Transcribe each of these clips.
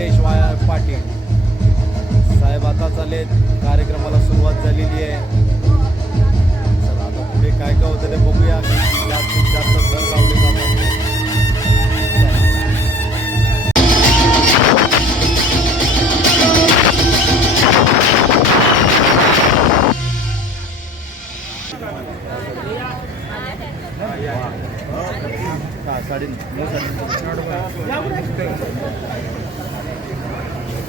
राजेश वाया पाटील. साहेब आता चालेत कार्यक्रमाला सुरुवात झालेली आहे. चला आता पुढे काय काय होतं ते बघूया. जास्तीत जास्त घर लावले जातात साडे नऊ साडे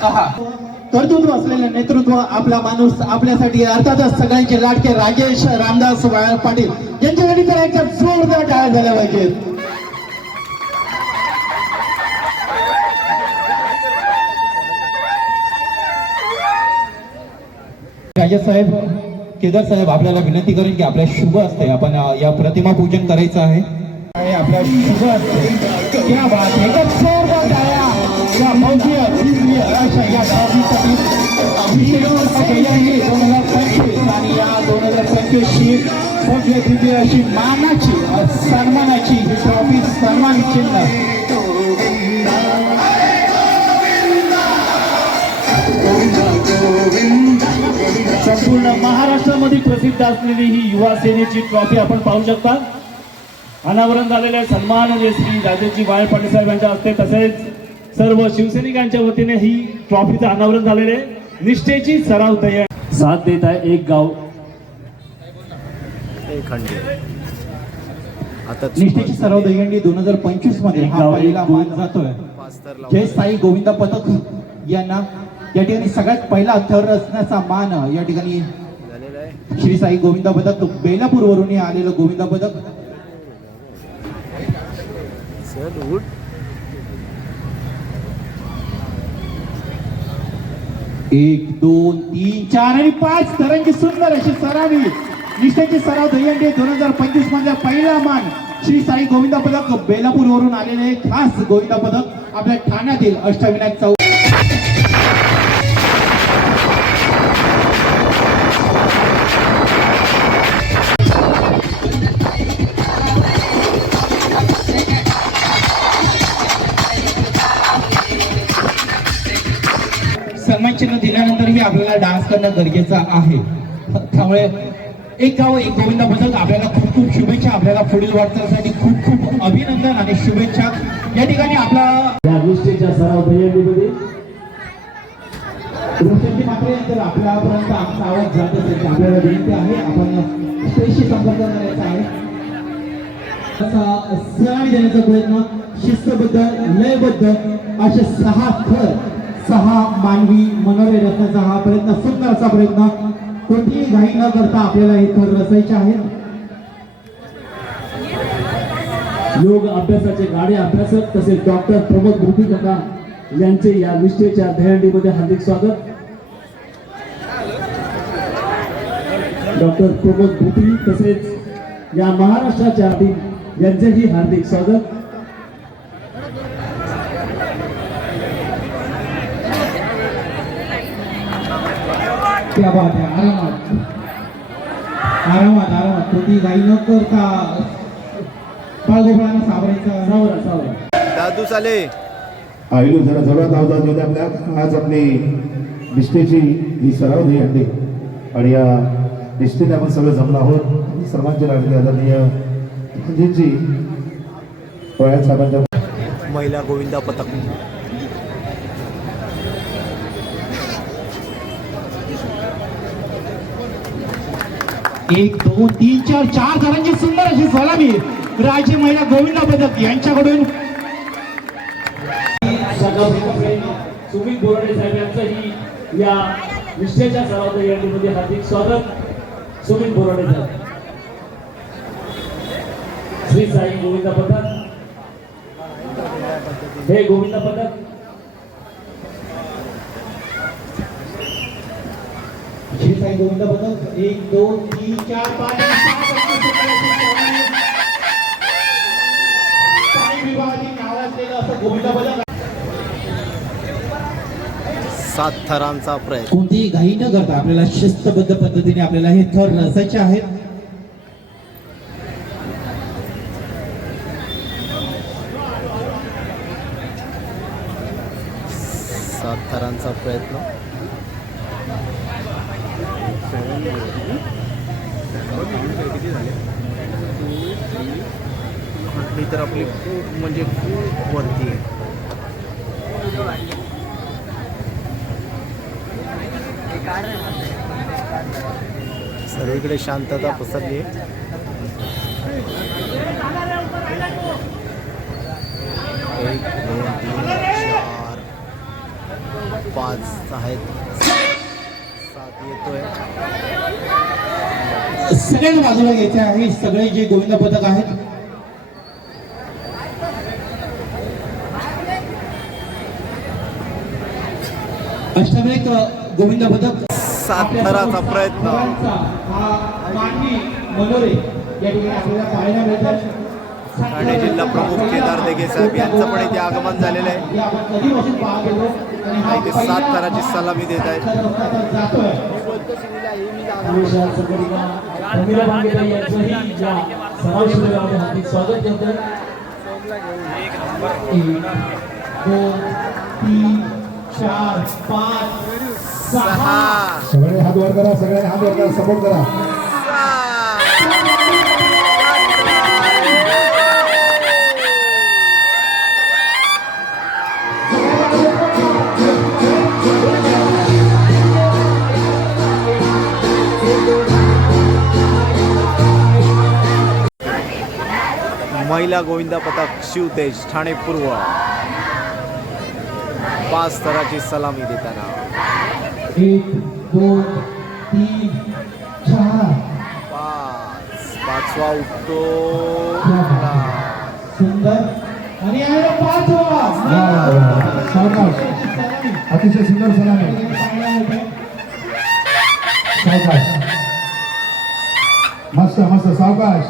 कर्तृत्व असलेले नेतृत्व आपला माणूस आपल्यासाठी अर्थातच सगळ्यांचे लाडके राजेश रामदास पाटील यांच्यासाठी तर एकदा जोरदार टाळ्या झाल्या पाहिजेत. राजेश साहेब केदार साहेब आपल्याला विनंती करेन की आपल्या शुभ असते आपण या प्रतिमा पूजन करायचं आहे. आहे आपल्या शुभ असते या भव्य दोन हजार पंचवीस आणि या दोन हजार पंचवीसची भव्य दिव्य अशी मानाची सन्मानाची ही ट्रॉफी सन्मान चिन्ह संपूर्ण महाराष्ट्रामध्ये प्रसिद्ध असलेली ही युवा सेनेची ट्रॉफी आपण पाहू शकता. अनावरण झालेल्या सन्मान जे श्री राजेशजी वाय पाटील साहेब यांच्या हस्ते तसेच सर्व शिवसैनिकांच्या वतीने ही ट्रॉफीचं अनावरण झालेले निष्ठेची सराव तयार. साथ देत आहे एक गाव. निष्ठेची सर्व दहीहंडी दोन हजार पंचवीसमध्ये हा पहिला मान जातोय. जय साई गोविंद पथक यांना या ठिकाणी सगळ्यात पहिला थर असण्याचा मान या ठिकाणी श्री साई गोविंद पथक बेलापूर वरून आलेलं गोविंद पथक चल उठ एक दोन तीन चार आणि पाच. तरंगी सुंदर अशी सरावी. निष्ठेची सराव दहीहंडी दोन हजार पंचवीस मधला पहिला मान श्री साई गोविंदा पदक बेलापूर वरून आलेले खास गोविंदा पदक आपल्या ठाण्यातील अष्टविनायक चौक चिन्ह दिल्यानंतरही आपल्याला डान्स करणं गरजेचं आहे. त्यामुळे एक गाव एक गोविंद पथक आपल्याला खूप खूप शुभेच्छा. आपल्याला पुढील वाटचालीसाठी खूप खूप अभिनंदन आणि शुभेच्छा. या ठिकाणी आपला या निष्ठेच्या सराव दहीहंडीमध्ये रोशनजी मात्र तर आपल्यापर्यंत आमचा आवाज जात असेल आपल्याला विनंती आहे. आपण स्टेजशी संपर्क करायचा आहे. असा सलामी देण्याचा प्रयत्न शिस्तबद्ध लयबद्ध असे सहा थर सहा मानवी मनोरे रचण्याचा हा प्रयत्न सुंदर असा प्रयत्न कोणतीही घाई न करता आपल्याला हे थर रचायचे आहेत योग अभ्यासाचे गाडे अभ्यासक तसेच डॉक्टर प्रमोद भूती काका यांचे या निष्ठेच्या दहंडीमध्ये हार्दिक स्वागत. डॉक्टर प्रमोद भूती तसेच या महाराष्ट्राच्या आधी यांचेही हार्दिक स्वागत. त्या बात आहे आरामात. आरामात आरामात. कोणती घाई न करता बाळगोपाळांना सावरायचा. सावरा सावरा दादू चाले आईलो जरा जोरात आवाजात द्या आपल्या. आज आपली निष्ठेची ही सराव ही अंडी आणि या निष्ठेने आपण सगळे जमलो आहोत. सर्वांचे लागले आदरणीय जी पळ्यात साहेबांच्या महिला गोविंदा पथक. एक दोन तीन चार चार जणांची सुंदर अशी सलामी. राजे महिला गोविंदा पदक यांच्याकडून. सुमित बोराडे साहेब यांचंही या निष्ठेच्या सराव दहीहंडीमध्ये हार्दिक स्वागत. सुमित बोराडे साहेब. श्री साई गोविंदा पथक हे गोविंदा पथक साई गोविंद पदक एक दोन तीन चार पाच सात थरांचा प्रयत्न कोणतीही घाई न करता आपल्याला शिस्तबद्ध पद्धतीने आपल्याला हे थर रचायचे आहेत सात थरांचा प्रयत्न ही तर आपली खूप म्हणजे खूप वरती आहे. सर्वीकडे शांतता पसरली आहे. एक दोन तीन चार पाच आहेत. सगळ्यांना बाजूला घ्यायचे आहे. सगळे जे गोविंद पदक आहेत. अष्टमेक गोविंद पदक. सात थराचा प्रयत्न. हा मानवी मनोरे या ठिकाणी आपल्याला पाहायला मिळतात. ठाणे जिल्हा प्रमुख केदार देगे साहेब यांचं पण इथे आगमन झालेलं आहे. इथे सात थराची सलामी देत आहेत. सहा. सगळे हात वर करा सगळे हात वर करा सपोर्ट करा. महिला गोविंदा पथक शिवतेज ठाणे पूर्व. पाच स्तराची सलामी देताना. एक दोन तीन चार. पाच. पाचवा उठतो. सुंदर. आणि अतिशय सुंदर सलामी. सावकाश मस्त मस्त. सावकाश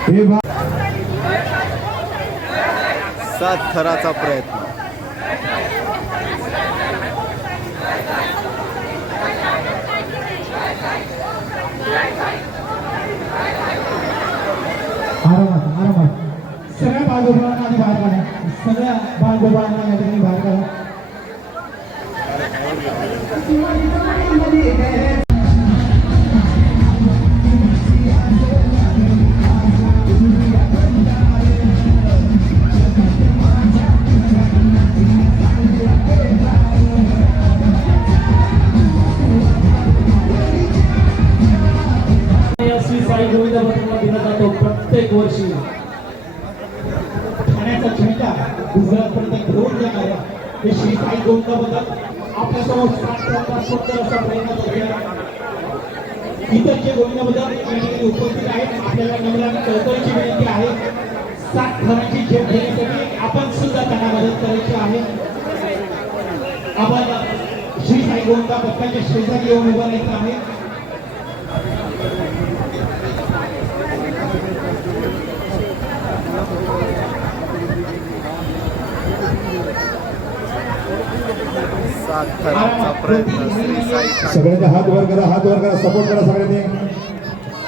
हे बा सात थराचा प्रयत्न. सगळ्या बाळगोपाळांना आधी बाहेर काढा. सगळ्या बाळगोपाळांना या ठिकाणी बाहेर काढा. घेण्यासाठी आपण सुद्धा त्यांना मदत करायची आहे. आपण श्री साई गोंदा पथकाच्या शेजारी येऊन उभं राहायचं आहे. सात थरांचा प्रयत्न श्री साई ठाकरे. सगळ्यांनी हात वर करा हात वर करा सपोर्ट करा सगळ्यांनी.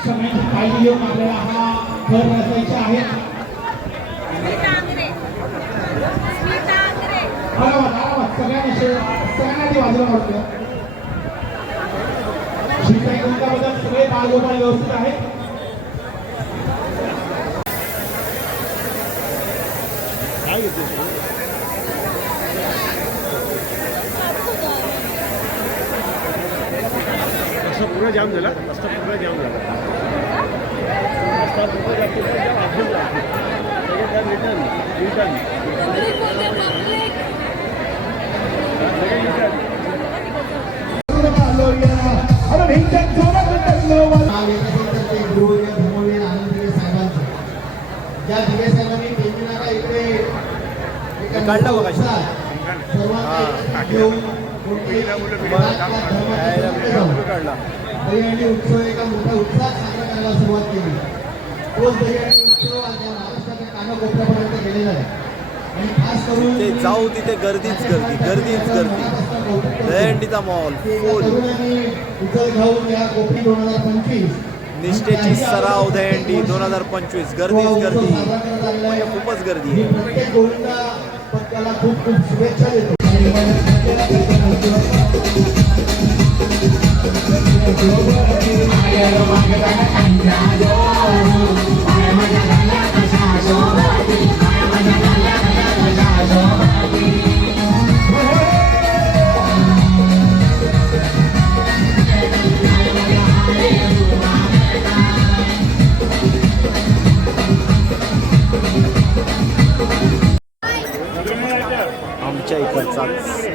सगळ्यांची काळजी घेऊन आपल्याला हा थर रचायचा आहे स्मिता आंग्रे स्मिता आंग्रे आरामात आरामात. सगळ्यांना शे- सगळ्यांना ते बाजूला वाटतं. सगळे बाळगोपाळ व्यवस्थित आहेत. संबंध जाऊन काढला दहीहंडी उत्सव एका मोठ्या उत्साहात साजरा करायला सुरुवात केली तोच दहीहंडी उत्सव आज या महाराष्ट्राच्या कानाकोपऱ्यापर्यंत गेलेला आहे आणि खास करून ते जाऊ तिथे गर्दीच गर्दी गर्दीच गर्दी. दहीहंडीचा मॉल फुल निष्ठेची सराव दहीहंडी दोन हजार पंचवीस गर्दीच गर्दी. म्हणजे खूपच गर्दी आहे. प्रत्येक गोविंदा खूप खूप शुभेच्छा देतो.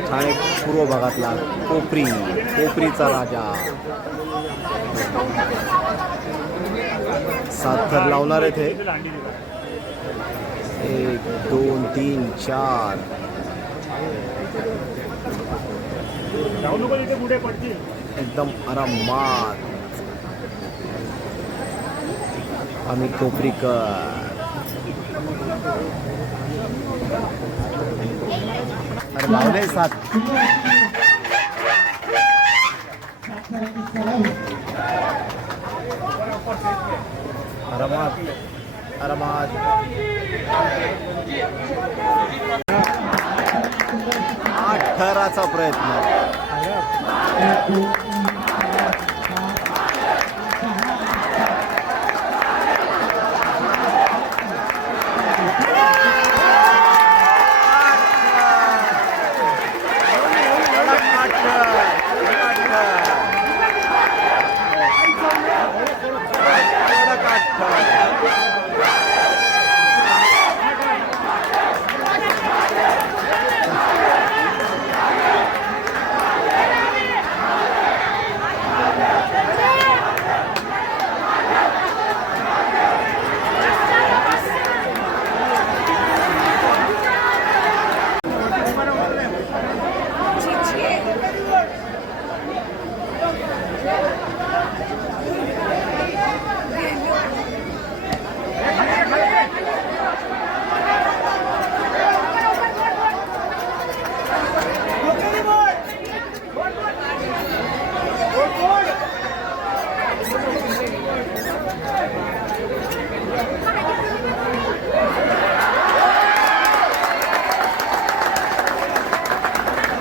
ठाणे पूर्व भागातला कोपरी कोपरीचा राजा. सात थर लावणार आहेत हे. एक दोन तीन चार. एकदम आरामात. आम्ही कोपरीकर. अरे लावले सात. आरामात आरामात आठ थराचा प्रयत्न.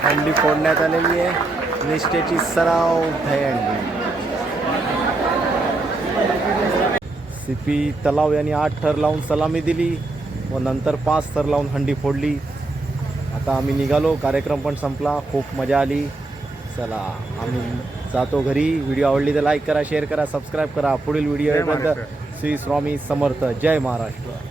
हंडी फोडण्यात आलेली आहे. निष्ठेची सराव सीपी तलाव यांनी आठ थर लावून सलामी दिली व नंतर पाच थर लावून हंडी फोडली. आता आम्ही निघालो. कार्यक्रम पण संपला. खूप मजा आली. चला आम्ही जातो घरी. व्हिडिओ आवडली तर लाईक करा शेअर करा सबस्क्राईब करा. पुढील व्हिडिओ श्री स्वामी समर्थ. जय महाराष्ट्र.